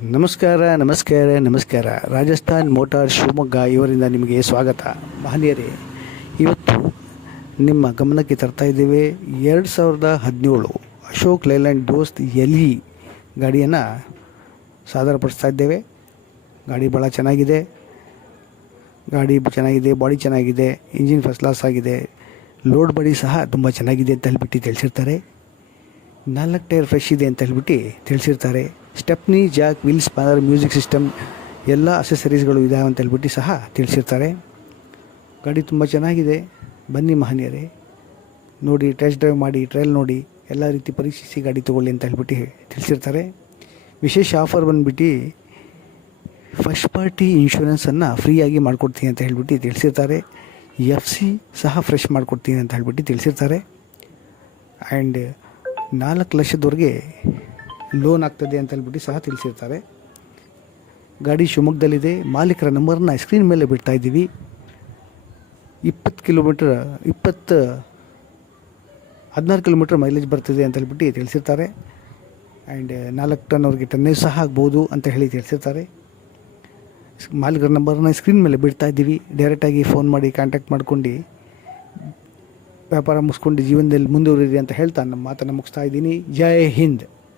ನಮಸ್ಕಾರ ನಮಸ್ಕಾರ ನಮಸ್ಕಾರ. ರಾಜಸ್ಥಾನ್ ಮೋಟಾರ್ ಶಿವಮೊಗ್ಗ ಇವರಿಂದ ನಿಮಗೆ ಸ್ವಾಗತ. ಮಹನೀಯರೇ, ಇವತ್ತು ನಿಮ್ಮ ಗಮನಕ್ಕೆ ತರ್ತಾ ಇದ್ದೇವೆ 2017 ಅಶೋಕ್ ಲೇಲ್ಯಾಂಡ್ ದೋಸ್ತ್ ಎಲ್ಇ ಗಾಡಿಯನ್ನು ಸಾದರಪಡಿಸ್ತಾ ಇದ್ದೇವೆ. ಗಾಡಿ ಭಾಳ ಚೆನ್ನಾಗಿದೆ. ಬಾಡಿ ಚೆನ್ನಾಗಿದೆ, ಇಂಜಿನ್ ಫಸ್ಟ್ ಕ್ಲಾಸ್ ಆಗಿದೆ, ಲೋಡ್ ಬಾಡಿ ಸಹ ತುಂಬ ಚೆನ್ನಾಗಿದೆ ಅಂತ ಹೇಳ್ಬಿಟ್ಟು ತಿಳಿಸಿರ್ತಾರೆ. 4 ಟೈರ್ ಫ್ರೆಶ್ ಇದೆ ಅಂತ ಹೇಳ್ಬಿಟ್ಟು ತಿಳಿಸಿರ್ತಾರೆ. Stepney, jack, wheel spanner, music system ಎಲ್ಲ ಅಸೆಸರೀಸ್ಗಳು ಇದಾವೆ ಅಂತ ಹೇಳ್ಬಿಟ್ಟು ಸಹ ತಿಳಿಸಿರ್ತಾರೆ. ಗಾಡಿ ತುಂಬ ಚೆನ್ನಾಗಿದೆ. ಬನ್ನಿ ಮಹನೀಯರೇ, ನೋಡಿ, ಟೆಸ್ಟ್ ಡ್ರೈವ್ ಮಾಡಿ, ಟ್ರಯಲ್ ನೋಡಿ, ಎಲ್ಲ ರೀತಿ ಪರೀಕ್ಷಿಸಿ ಗಾಡಿ ತೊಗೊಳ್ಳಿ ಅಂತ ಹೇಳ್ಬಿಟ್ಟು ತಿಳಿಸಿರ್ತಾರೆ. ವಿಶೇಷ ಆಫರ್ ಬಂದುಬಿಟ್ಟು ಫಸ್ಟ್ ಪಾರ್ಟಿ ಇನ್ಶೂರೆನ್ಸನ್ನು ಫ್ರೀಯಾಗಿ ಮಾಡಿಕೊಡ್ತೀನಿ ಅಂತ ಹೇಳ್ಬಿಟ್ಟು ತಿಳಿಸಿರ್ತಾರೆ. FC ಸಹ ಫ್ರೆಶ್ ಮಾಡಿಕೊಡ್ತೀನಿ ಅಂತ ಹೇಳ್ಬಿಟ್ಟು ತಿಳಿಸಿರ್ತಾರೆ. ಆ್ಯಂಡ್ 4 ಲಕ್ಷದವರೆಗೆ ಲೋನ್ ಆಗ್ತದೆ ಅಂತ ಹೇಳ್ಬಿಟ್ಟು ಸಹ ತಿಳಿಸಿರ್ತಾರೆ. ಗಾಡಿ ಶಿವಮೊಗ್ಗದಲ್ಲಿದೆ. ಮಾಲೀಕರ ನಂಬರ್ನ ಸ್ಕ್ರೀನ್ ಮೇಲೆ ಬಿಡ್ತಾ ಇದ್ದೀವಿ. 16 ಕಿಲೋಮೀಟ್ರ್ ಮೈಲೇಜ್ ಬರ್ತಿದೆ ಅಂತ ಹೇಳ್ಬಿಟ್ಟು ತಿಳಿಸಿರ್ತಾರೆ. ಆ್ಯಂಡ್ 4 ಟನ್ವರೆಗೆ ಟನ್ನೇಜ್ ಸಹ ಆಗ್ಬೋದು ಅಂತ ಹೇಳಿ ತಿಳಿಸಿರ್ತಾರೆ. ಮಾಲೀಕರ ನಂಬರ್ನ ಸ್ಕ್ರೀನ್ ಮೇಲೆ ಬಿಡ್ತಾ ಇದ್ದೀವಿ. ಡೈರೆಕ್ಟಾಗಿ ಫೋನ್ ಮಾಡಿ ಕಾಂಟ್ಯಾಕ್ಟ್ ಮಾಡ್ಕೊಂಡು ವ್ಯಾಪಾರ ಮುಗಿಸ್ಕೊಂಡು ಜೀವನದಲ್ಲಿ ಮುಂದುವರಿರಿ ಅಂತ ಹೇಳ್ತಾ ನಮ್ಮ ಮಾತನ್ನು ಮುಗಿಸ್ತಾ ಇದ್ದೀನಿ. ಜೈ ಹಿಂದ್.